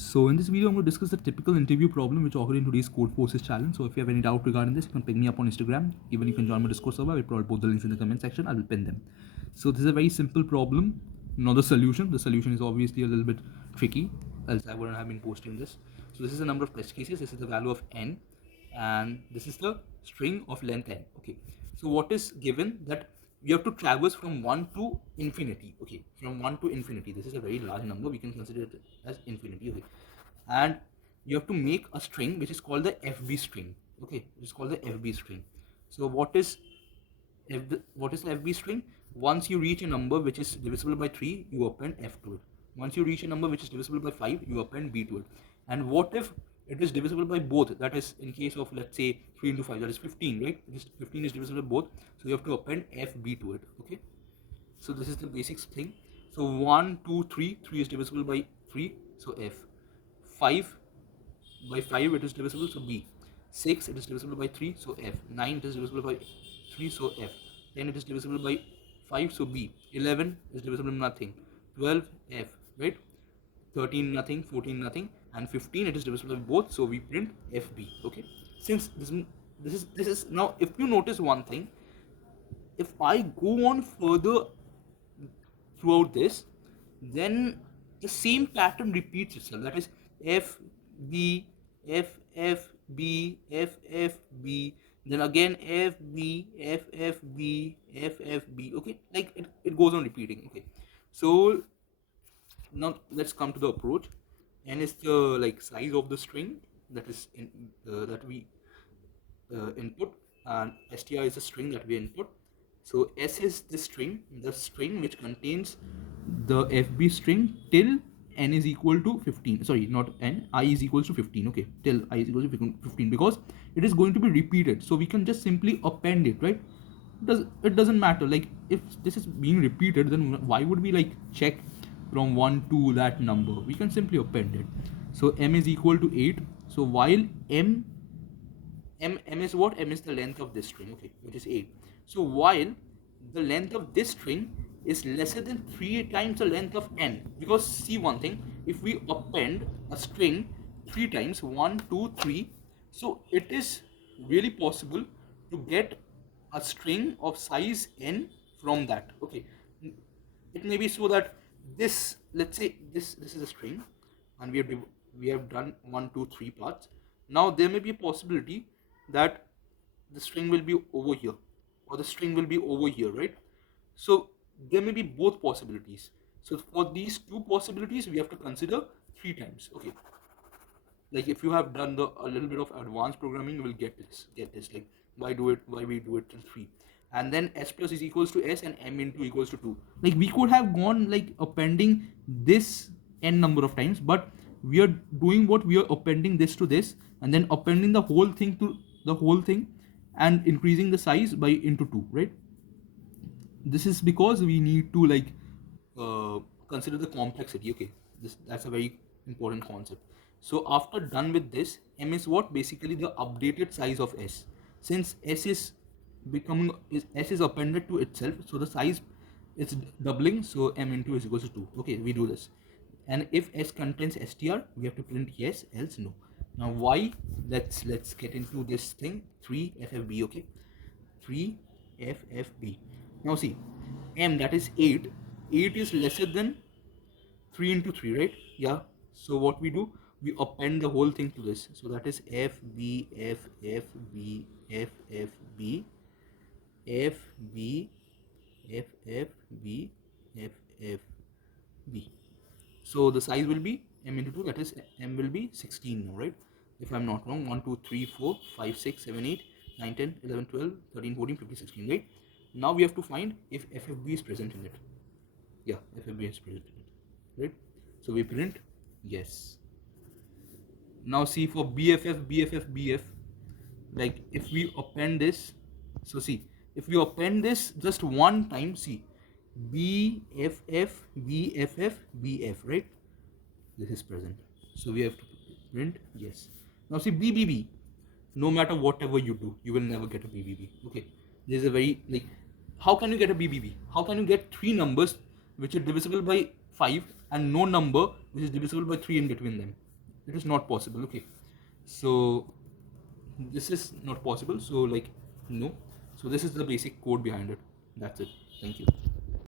So in this video, I'm going to discuss the typical interview problem which occurred in today's Code Forces challenge. So if you have any doubt regarding this, you can ping me up on Instagram. Even you can join my Discord server. I'll provide both the links in the comment section. I will pin them. So this is a very simple problem, not the solution. The solution is obviously a little bit tricky, else I wouldn't have been posting this. So this is the number of test cases. This is the value of n, and this is the string of length n. Okay. So what is given that we have to traverse from 1 to infinity. Okay, from 1 to infinity. This is a very large number. We can consider it as infinity. Okay, and you have to make a string which is called the FB string. Okay, it's called the FB string. So what is the FB string? Once you reach a number which is divisible by 3, you append F to it. Once you reach a number which is divisible by 5, you append B to it. And what if it is divisible by both? That is, in case of, let's say, 3 into 5, that is 15, right? This 15 is divisible by both, so you have to append FB to it. Okay, so this is the basic thing. So 1, 2, 3, 3 is divisible by 3, so F. 5 by 5, it is divisible, so B. 6, it is divisible by 3, so F. 9, it is divisible by 3, so F. 10, it is divisible by 5, so B. 11 is divisible by nothing. 12, F, right? 13, nothing. 14, nothing. And 15, it is divisible by both, so we print FB. Okay, since this is now, if you notice one thing, if I go on further throughout this, then the same pattern repeats itself. That is F B F F B F F B, then again F B F F B F F B. Okay, like it goes on repeating. Okay, so now let's come to the approach. N is the like size of the string that is in that we input, and str is the string that we input. So s is the string which contains the fb string till n is equal to 15. Sorry, not n, I is equals to 15. Okay, till I is equal to 15, because it is going to be repeated, so we can just simply append it, right? It doesn't matter, like if this is being repeated, then why would we like check from 1 to that number? We can simply append it. So m is equal to 8. So while m is what? M is the length of this string, okay, which is 8. So while the length of this string is lesser than 3 times the length of n, because see one thing, if we append a string 3 times, 1, 2, 3, so it is really possible to get a string of size n from that. Okay, it may be so that this, let's say this is a string, and we have done 1, 2, 3 parts. Now there may be a possibility that the string will be over here, or the string will be over here, right? So there may be both possibilities. So for these two possibilities, we have to consider 3 times. Okay, like if you have done a little bit of advanced programming, you will get this like why we do it till 3, and then s plus is equals to s and m into equals to 2. Like we could have gone like appending this n number of times, but we are doing what we are appending this to this, and then appending the whole thing to the whole thing, and increasing the size by into 2, right? This is because we need to like consider the complexity. Okay, that's a very important concept. So after done with this, m is what? Basically the updated size of s. Since s is s is appended to itself, so the size is doubling, so m into is equals to 2. Okay, we do this, and if s contains str, we have to print yes, else no. Now why? Let's get into this thing. 3 ffb. Okay, 3 ffb. Now see, m, that is 8. 8 is lesser than 3 into 3, right? Yeah. So what we do? We append the whole thing to this. So that is FB, FFB, FFB, FB, FFB, FFB. So the size will be m into 2, that is m will be 16 now, right? If I'm not wrong, 1, 2, 3, 4, 5, 6, 7, 8, 9, 10, 11, 12, 13, 14, 15, 16, right? Now we have to find if FFB is present in it. Yeah, FFB is present in it, right? So we print yes. Now see, for BFF, BFF, BF, like if we append this, so see, if we append this just one time, see, BFF, BFF, BF, right? This is present. So we have to print yes. Now see, BBB, no matter whatever you do, you will never get a BBB. Okay, there's a very like, how can you get a BBB? How can you get 3 numbers which are divisible by 5 and no number which is divisible by 3 in between them? It is not possible. Okay, so this is not possible. So like no. So this is the basic code behind it. That's it. Thank you.